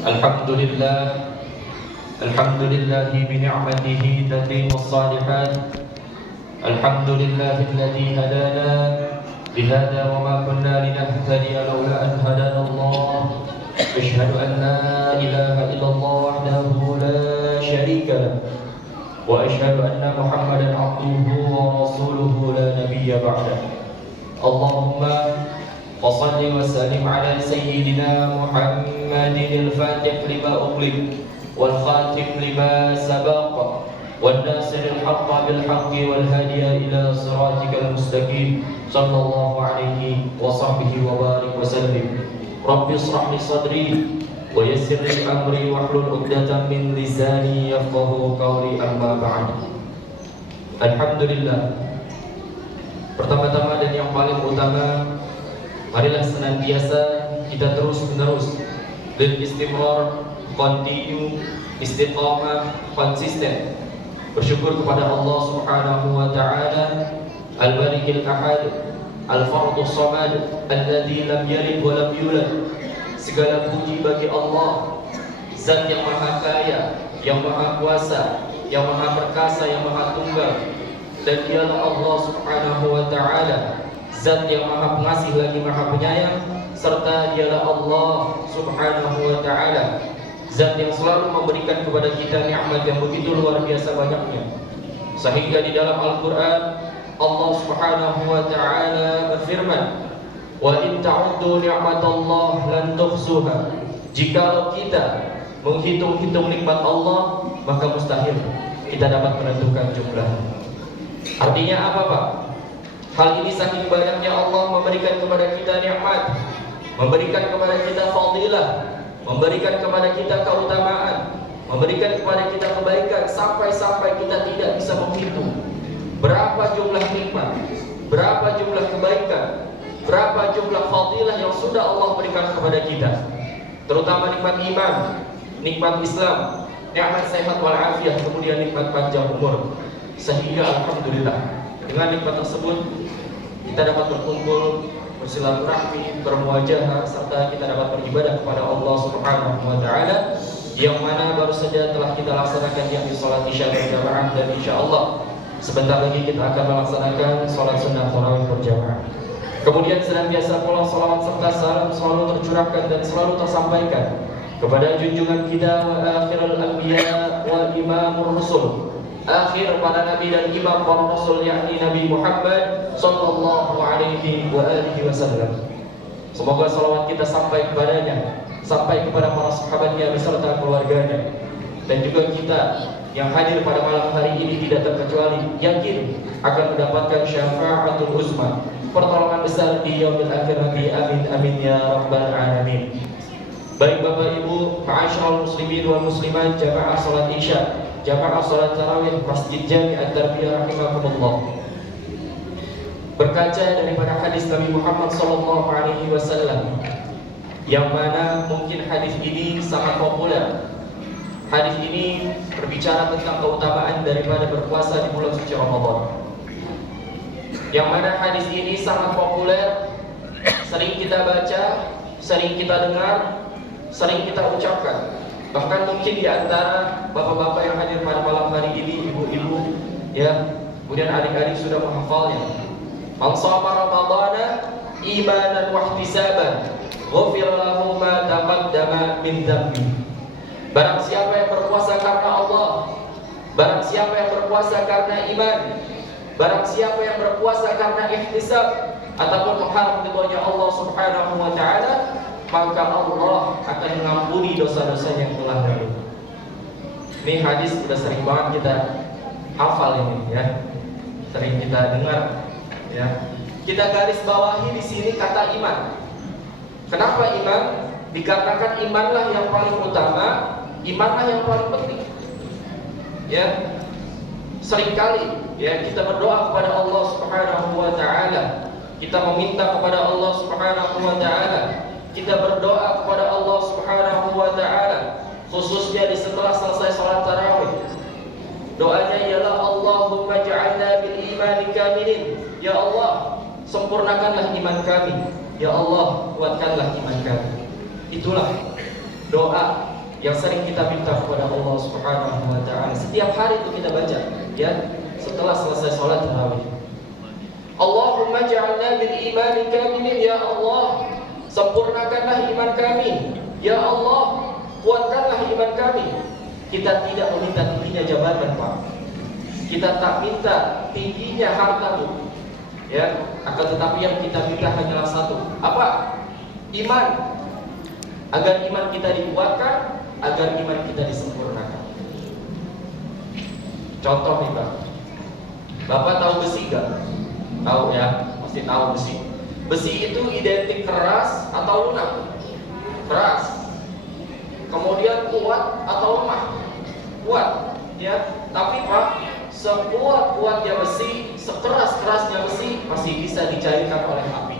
الحمد لله الحمد لله بنعمته تتم الصالحات. الحمد لله الذي هدانا لهذا وما كنا لنهتدي لولا أن هدانا الله. أشهد أن لا إله إلا الله وحده لا شريك له، وأشهد أن محمدا عبده ورسوله لا نبي بعده. اللهم وصل وسلم على سيدنا محمد الفاتح لما أغلق والخاتم لما سبق والناصر الحق بالحق والهادي إلى صراطك المستقيم صلى الله عليه وصحبه وبارك وسلم. رب اشرح لي صدري ويسر لي أمري واحلل عقدة من لساني يفقهوا قولي. أما بعد. Alhamdulillah. Pertama-tama dan yang paling utama, marilah senantiasa kita terus-menerus dan istimrar, continue, istiqamah, konsisten bersyukur kepada Allah Subhanahu wa taala Al-Balikil Ahad, Al-Fardus Samad, Alladzi lam yalid wa lam yulad. Segala puji bagi Allah, Zat yang Maha Kaya, yang Maha Kuasa, yang Maha Perkasa, yang Maha Tunggal. Dan dialah Allah Subhanahu wa taala Zat yang Maha Pengasih lagi Maha Penyayang, serta dialah Allah Subhanahu wa taala Zat yang selalu memberikan kepada kita nikmat yang begitu luar biasa banyaknya. Sehingga di dalam Al-Qur'an Allah Subhanahu wa taala berfirman, "Wa in ta'uddu ni'matallah lan tuhsuha." Jikalau kita menghitung-hitung nikmat Allah, maka mustahil kita dapat menentukan jumlahnya. Artinya apa, Pak? Hal ini saking banyaknya Allah memberikan kepada kita nikmat, memberikan kepada kita fadilah, memberikan kepada kita keutamaan, memberikan kepada kita kebaikan, sampai-sampai kita tidak bisa menghitung berapa jumlah nikmat, berapa jumlah kebaikan, berapa jumlah fadilah yang sudah Allah berikan kepada kita. Terutama nikmat iman, nikmat Islam, nikmat sehat walafiat, kemudian nikmat panjang umur. Sehingga alhamdulillah dengan nikmat tersebut kita dapat berkumpul, bersilaturahmi, bermuajahah, serta kita dapat beribadah kepada Allah Subhanahu wa taala, yang mana baru saja telah kita laksanakan yakni salat Isya berjamaah, dan insyaallah sebentar lagi kita akan melaksanakan salat sunnah tarawih berjamaah. Kemudian senantiasa pula salawat serta salam selalu tercurahkan dan selalu tersampaikan kepada junjungan kita wa akhirul anbiya wa imamur rusul, akhir para nabi dan imam para rasul, yakni Nabi Muhammad sallallahu alaihi wa alihi wasallam. Semoga salawat kita sampai kepadanya, sampai kepada para sahabatnya beserta keluarganya, dan juga kita yang hadir pada malam hari ini tidak terkecuali yakin akan mendapatkan syafaatul uzma, pertolongan besar di yaumil akhir nanti. Amin amin ya rabbal alamin. Baik Bapak Ibu, ma'asyiral muslimin wal muslimat, jamaah salat Isya, jamaah salat tarawih Masjid Jami' At-Tarbiyah rahimakumullah. Berkaca daripada hadis Nabi Muhammad sallallahu alaihi wasallam, yang mana mungkin hadis ini sangat populer. Hadis ini berbicara tentang keutamaan daripada berpuasa di bulan suci Ramadan. Yang mana hadis ini sangat populer, sering kita baca, sering kita dengar, sering kita ucapkan. Bahkan mungkin di antara bapak-bapak yang hadir pada malam hari ini, ibu-ibu, ya, kemudian adik-adik sudah menghafalnya. Man shoma Ramadhana imanan wa ihtisaban, ghufira lahu ma taqaddama min dhanbi. Barang siapa yang berpuasa karena Allah, barang siapa yang berpuasa karena iman, barang siapa yang berpuasa karena ihtisab ataupun mengharap ridhonya Allah Subhanahu wa taala, maka Allah akan mengampuni dosa-dosanya yang telah lalu. Ini hadis sudah sering banget kita hafal ini, ya, sering kita dengar, ya. Kita garis bawahi di sini kata iman. Kenapa iman? Dikatakan imanlah yang paling utama, imanlah yang paling penting. Ya, seringkali ya kita berdoa kepada Allah Subhanahu wa taala, kita meminta kepada Allah Subhanahu wa taala, kita berdoa kepada Allah Subhanahu wa taala, khususnya di setelah selesai salat tarawih. Doanya ialah Allahumma ja'alna bil imani kamilin. Ya Allah, sempurnakanlah iman kami. Ya Allah, kuatkanlah iman kami. Itulah doa yang sering kita minta kepada Allah Subhanahu wa taala. Setiap hari itu kita baca, ya, setelah selesai salat tarawih. Allahumma ja'alna bil imani kamilin, ya Allah, sempurnakanlah iman kami. Ya Allah, kuatkanlah iman kami. Kita tidak meminta tingginya jabatan, Pak. Kita tak minta tingginya harta, Bu. Ya, akan tetapi yang kita minta hanyalah satu. Apa? Iman. Agar iman kita dikuatkan, agar iman kita disempurnakan. Contoh nih, Pak. Bapak tahu besi gak? Tahu ya, pasti tahu besi. Besi itu identik keras atau lunak? Keras. Kemudian kuat atau lemah? Kuat, ya. Tapi Pak, sekuat-kuatnya besi, sekeras-kerasnya besi masih bisa dicairkan oleh api.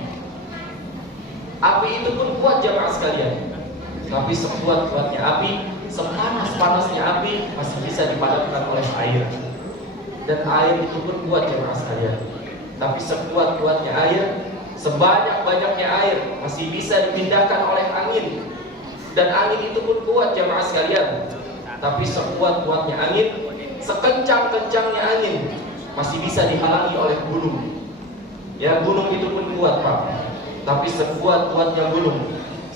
Api itu pun kuat, jamaah sekalian. Tapi sekuat-kuatnya api, sepanas-panasnya api masih bisa dipadamkan oleh air. Dan air itu pun kuat, jamaah sekalian. Tapi sekuat-kuatnya air, sebanyak-banyaknya air masih bisa dipindahkan oleh angin. Dan angin itu pun kuat, jamaah sekalian. Tapi sekuat-kuatnya angin, sekencang-kencangnya angin masih bisa dihalangi oleh gunung. Ya, gunung itu pun kuat, Pak. Tapi sekuat-kuatnya gunung,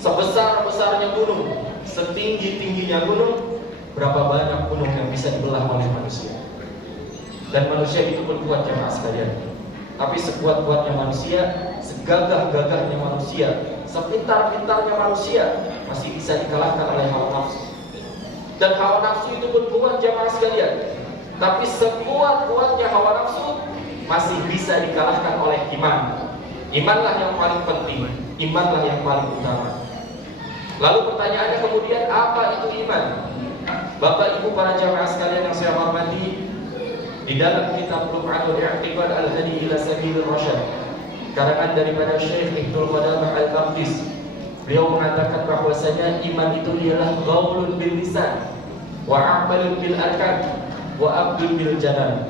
sebesar-besarnya gunung, setinggi-tingginya gunung, berapa banyak gunung yang bisa dibelah oleh manusia. Dan manusia itu pun kuat, jemaah sekalian. Tapi sekuat-kuatnya manusia, segagah-gagahnya manusia, sepintar-pintarnya manusia, masih bisa dikalahkan oleh hawa nafsu. Dan hawa nafsu itu pun kuat, jemaah sekalian. Tapi sekuat-kuatnya hawa nafsu masih bisa dikalahkan oleh iman. Imanlah yang paling penting, imanlah yang paling utama. Lalu pertanyaannya kemudian, apa itu iman? Bapak Ibu para jamaah sekalian yang saya hormati, di dalam kitab Lum'atul I'tiqad Al-Hadi ila Sabilir Rasyad, karangan daripada Syekh Ibnu Qudamah Al-Maqdis, beliau mengatakan bahwasanya iman itu ialah qaulun bil lisan, wa amalun bil arkan, wa abdun bil janan.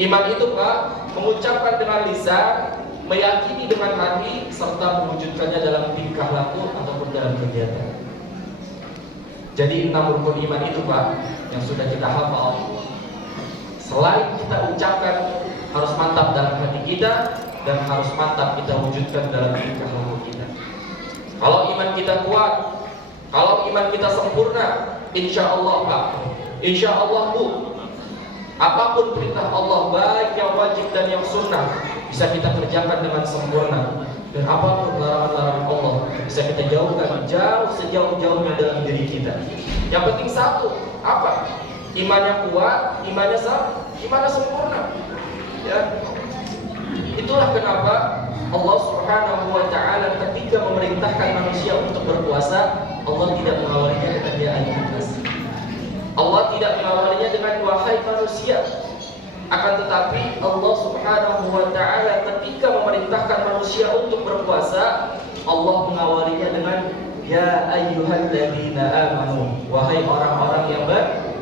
Iman itu, Pak, mengucapkan dengan lisan, meyakini dengan hati, serta mewujudkannya dalam tingkah laku ataupun dalam kegiatan. Jadi 6 rukun iman itu, Pak, yang sudah kita hafal, selain kita ucapkan, harus mantap dalam hati kita, dan harus mantap kita wujudkan dalam tingkah laku kita. Kalau iman kita kuat, kalau iman kita sempurna, insya Allah, Pak, insya Allah, Bu, apapun perintah Allah, baik yang wajib dan yang sunnah, bisa kita kerjakan dengan sempurna. Dan apapun larangan-larangan Allah, bisa kita jauhkan jauh sejauh-jauhnya dalam diri kita. Yang penting satu, apa? Imannya kuat, imannya sempurna. Ya. Itulah kenapa Allah Subhanahu wa taala ketika memerintahkan manusia untuk berpuasa, Allah tidak mengawalinya dengan ya ayyuhan. Allah tidak mengawalinya dengan wahai manusia. Akan tetapi Allah Subhanahu wa taala ketika memerintahkan manusia untuk berpuasa, Allah mengawalinya dengan ya ayyuhalladzina amanu, wahai orang-orang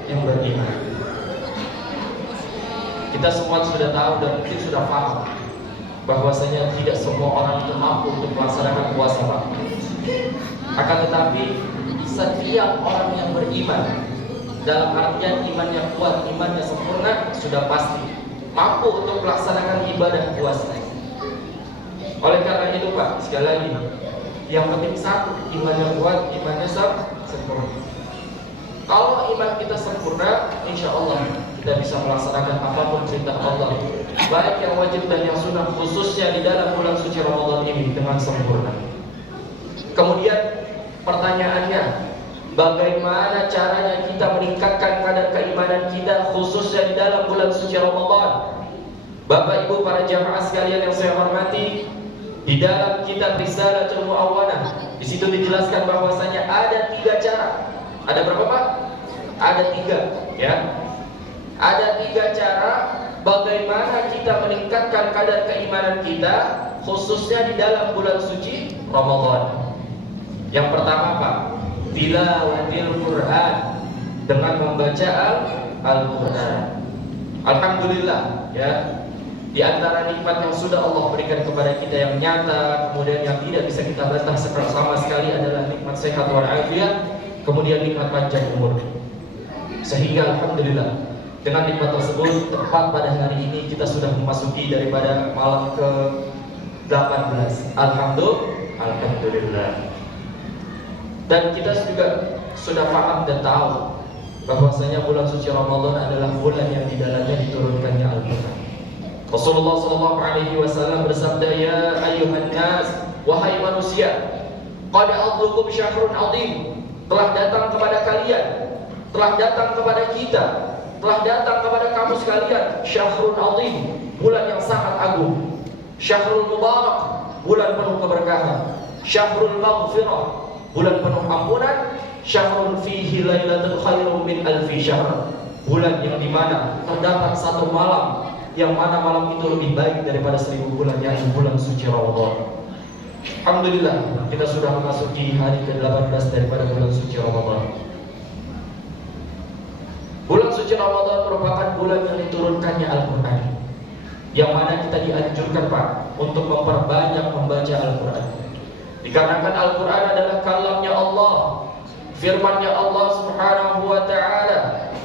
yang beriman. Kita semua sudah tahu dan mungkin sudah paham bahwasanya tidak semua orang itu mampu untuk melaksanakan puasa, Pak. Akan tetapi setiap orang yang beriman, dalam artian imannya kuat, imannya sempurna, sudah pasti mampu untuk melaksanakan ibadah puasa. Oleh karena itu, Pak, sekali lagi, yang penting satu, imannya kuat, imannya sempurna. Kalau iman kita sempurna, insya Allah kita bisa melaksanakan apapun perintah Allah, baik yang wajib dan yang sunnah, khususnya di dalam bulan suci Ramadan ini, dengan sempurna. Kemudian pertanyaannya, bagaimana caranya kita meningkatkan kadar keimanan kita, khususnya di dalam bulan suci Ramadan? Bapak Ibu para jamaah sekalian yang saya hormati, di dalam kitab Risalatul Mu'awwanah, di situ dijelaskan bahwasanya ada 3 cara. Ada berapa, Pak? Ada 3, ya. Ada 3 cara bagaimana kita meningkatkan kadar keimanan kita, khususnya di dalam bulan suci Ramadan. Yang pertama, Pak, tilawatil Quran, dengan membaca Al-Quran. Alhamdulillah, ya. Di antara nikmat yang sudah Allah berikan kepada kita yang nyata, kemudian yang tidak bisa kita bantah sama sekali adalah nikmat sehat wal afiat, kemudian nikmat panjang umur. Sehingga alhamdulillah dengan nikmat tersebut, tepat pada hari ini kita sudah memasuki daripada malam ke-18. Alhamdulillah. Dan kita juga sudah paham dan tahu bahwasanya bulan suci Ramadan adalah bulan yang di dalamnya diturunkannya Al-Quran. Rasulullah SAW bersabda, "Ya ayyuhan nas, wahai manusia, qad adlukum syahrun azim." Telah datang kepada kalian, telah datang kepada kita, telah datang kepada kamu sekalian syahrun azim, bulan yang sangat agung. Syahrul mubarak, bulan penuh keberkahan. Syahrul maghfirah, bulan penuh ampunan. Syahrun fihi lailatul khairum min alfi syahr, bulan yang dimana terdapat satu malam yang mana malam itu lebih baik daripada 1000 bulan, yaitu bulan suci Ramadan. Alhamdulillah kita sudah memasuki hari ke-18 daripada bulan suci Ramadan. Bulan suci Ramadan merupakan bulan yang diturunkannya Al-Quran, yang mana kita dianjurkan Pak untuk memperbanyak membaca Al-Quran. Dikarenakan Al-Quran adalah kalamnya Allah, firman-Nya Allah Subhanahu wa taala,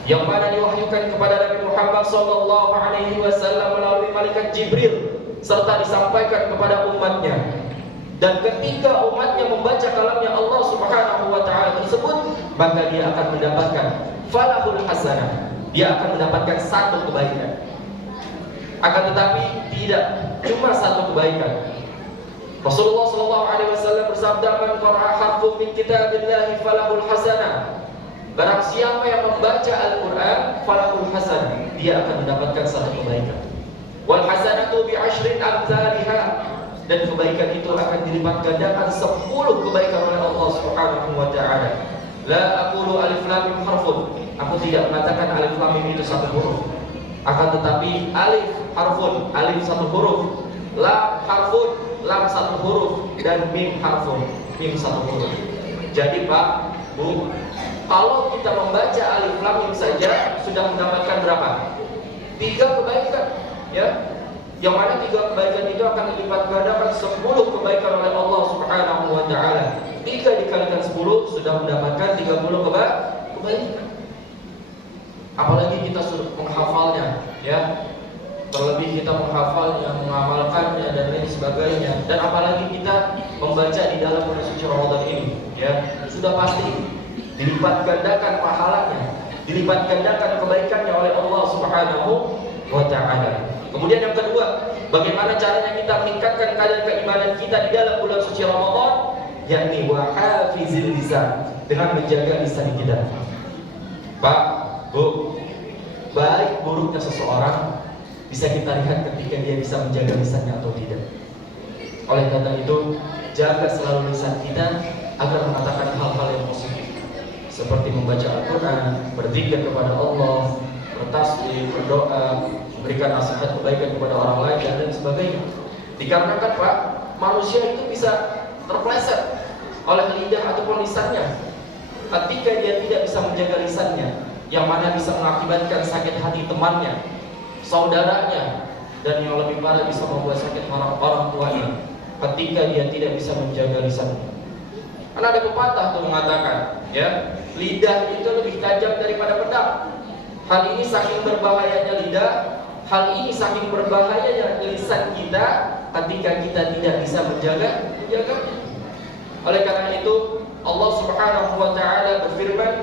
yang mana diwahyukan kepada Nabi Muhammad SAW melalui malaikat Jibril serta disampaikan kepada umatnya. Dan ketika umatnya membaca kalamnya Allah Subhanahu wa taala tersebut, maka dia akan mendapatkan falahul hasanah, dia akan mendapatkan satu kebaikan. Akan tetapi tidak cuma satu kebaikan. Rasulullah SAW bersabda, "Man qara'a harfun min kitabillahi falahul hasanah." Barang siapa yang membaca Al-Quran, falahul hasanah, dia akan mendapatkan satu kebaikan. Wal hasanatu bi asyrin amsalihha, dan kebaikan itu akan dilipat gandakan 10 kebaikan oleh Allah Subhanahu wa taala. La aqulu alif lam mim harfun. Aku tidak mengatakan alif lam mim itu satu huruf. Akan tetapi alif harfun, alif satu huruf, lam harfun, lam satu huruf, dan mim harfun, mim satu huruf. Jadi Pak, Bu, kalau kita membaca alif lam mim saja sudah mendapatkan berapa? 3 kebaikan, ya. Yang mana 3 kebaikan itu akan dilipat gandakan 10 kebaikan oleh Allah Subhanahu wa taala. 3 dikalikan 10 sudah mendapatkan 30 kebaikan. Apalagi kita sudah menghafalnya, ya. Terlebih kita menghafalnya, mengamalkannya dan lain sebagainya. Dan apalagi kita membaca di dalam bulan suci Ramadan ini, ya, sudah pasti dilipat gandakan pahalanya, dilipat gandakan kebaikannya oleh Allah Subhanahu wa taala. Kemudian yang kedua, bagaimana caranya kita meningkatkan kadar keimanan kita di dalam bulan suci Ramadan? Yakni wa hafizil lisan, dengan menjaga lisan kita. Pak, Bu, baik buruknya seseorang bisa kita lihat ketika dia bisa menjaga lisannya atau tidak. Oleh karena itu, jaga selalu lisan kita agar mengatakan hal-hal yang positif, seperti membaca Al-Quran, berzikir kepada Allah, bertasbih, berdoa, memberikan nasihat kebaikan kepada orang lain dan lain sebagainya. Dikarenakan Pak, manusia itu bisa terpleset oleh lidah ataupun lisannya. Ketika dia tidak bisa menjaga lisannya, yang mana bisa mengakibatkan sakit hati temannya, saudaranya, dan yang lebih parah bisa membuat sakit orang tuanya ketika dia tidak bisa menjaga lisannya. Karena ada pepatah tuh mengatakan, ya, lidah itu lebih tajam daripada pedang. Hal ini saking berbahayanya lidah, hal ini saking berbahayanya lisan kita ketika kita tidak bisa menjaganya. Oleh karena itu Allah Subhanahu wa taala berfirman,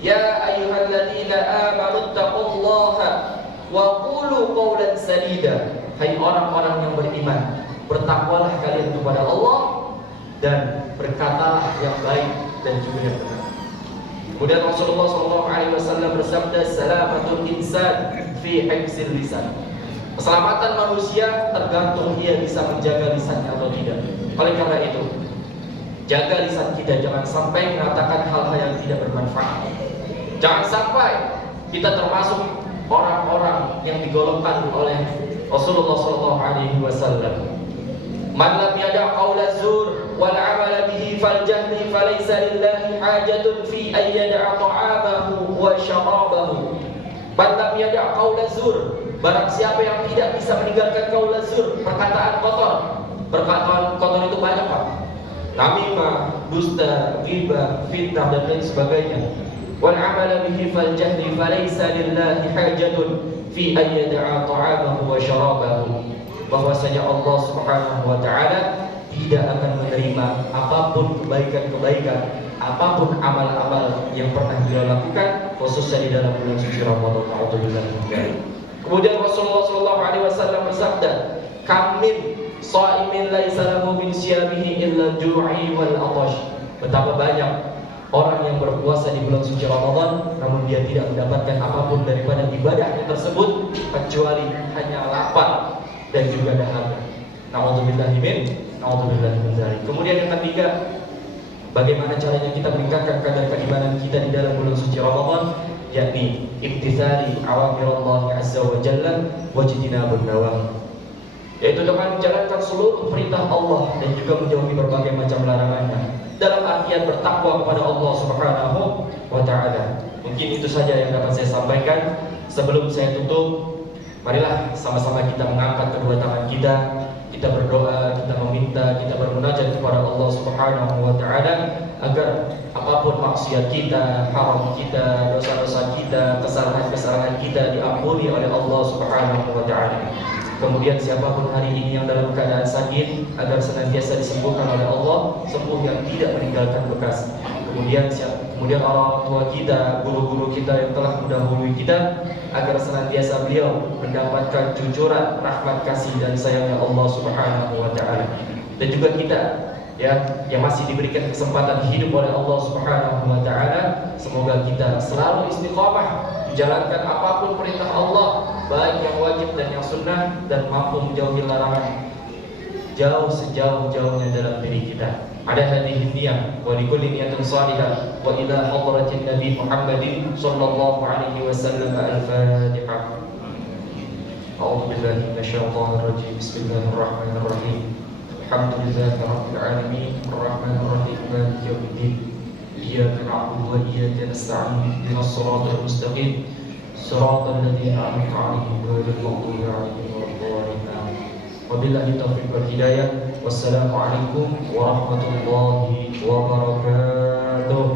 "Ya ayyuhalladzina amanu taqullaha wa qulu qawlan sadida." Hai orang-orang yang beriman, bertakwalah kalian kepada Allah dan berkatalah yang baik dan juga yang benar. Kemudian Rasulullah SAW bersabda, "Salamatul insan fi hifzil lisan." Keselamatan manusia tergantung dia bisa menjaga lisannya atau tidak. Oleh karena itu, jaga lisan kita, jangan sampai mengatakan hal-hal yang tidak bermanfaat. Jangan sampai kita termasuk orang-orang yang digolongkan oleh Rasulullah SAW. Man lam yada' qawla zur wal 'amala bihi fal jahli falaysa lillahi hajatun fi an yada'a ta'amahu wa syarabahu. Man lam yada' qawla zur, barang siapa yang tidak bisa meninggalkan qawla zur, perkataan kotor. Perkataan kotor itu banyak Pak. Namimah, dusta, ghibah, fitnah dan lain sebagainya. Wal amala bihi fal jahli falaysa lillahi hajatun fi an yada'a ta'amahu wa syarabahu. Bahwasanya Allah Subhanahu wa taala tidak akan menerima apapun kebaikan-kebaikan, apapun amal-amal yang pernah beliau lakukan, khususnya di dalam bulan suci Ramadan. Kemudian Rasulullah SAW bersabda, "Kam min shaimin laisa lahu min siyamihi illa ju'i wal atash." Betapa banyak orang yang berpuasa di bulan suci Ramadan, namun dia tidak mendapatkan apapun daripada ibadahnya tersebut kecuali hanya lapar dan juga dahaga. Na'udzubillahi min dzalik. Kemudian yang ketiga, bagaimana caranya kita meningkatkan kadar keimanan kita di dalam bulan suci Ramadan, yakni imtitsali awamirullah azza wa jalla wa jtinabun nawahi, yaitu dengan menjalankan seluruh perintah Allah dan juga menjauhi berbagai macam larangannya, dalam artian bertakwa kepada Allah Subhanahu wa taala. Mungkin itu saja yang dapat saya sampaikan. Sebelum saya tutup, marilah sama-sama kita mengangkat kedua tangan kita berdoa, kita meminta, kita bermunajat kepada Allah Subhanahu wa taala agar apapun maksiat kita, haram kita, dosa-dosa kita, kesalahan-kesalahan kita diampuni oleh Allah Subhanahu wa taala. Kemudian siapapun hari ini yang dalam keadaan sakit, agar senantiasa disembuhkan oleh Allah, sembuh yang tidak meninggalkan bekas. Kemudian orang tua kita, guru-guru kita yang telah mendahului kita, agar senantiasa beliau mendapatkan cucuran rahmat kasih dan sayangnya Allah Subhanahu wa taala. Dan juga kita yang masih diberikan kesempatan hidup oleh Allah Subhanahu wa taala, semoga kita selalu istiqamah menjalankan apapun perintah Allah, baik yang wajib dan yang sunnah, dan mampu menjauhi larangan jauh sejauh-jauhnya dalam diri kita. Ada hadhihi niyyah wa likulli niyatin salihah wa ila hadratin Nabi Muhammadin sallallahu alaihi wasallam. Al-Fatihah. A'udzu billahi minasyaitonir rajim. Bismillahirrahmanirrahim. Alhamdulillahi rabbil alamin, arrahmanir rahim, maliki yaumiddin. Iyyaka na'budu wa iyyaka nasta'in. Ihdinas siratal mustaqim. Siratal ladzina an'amta 'alaihim ghairil maghdubi 'alaihim waladdallin. Wabillahi taufiq wal hidayah. Wassalamualaikum warahmatullahi wabarakatuh.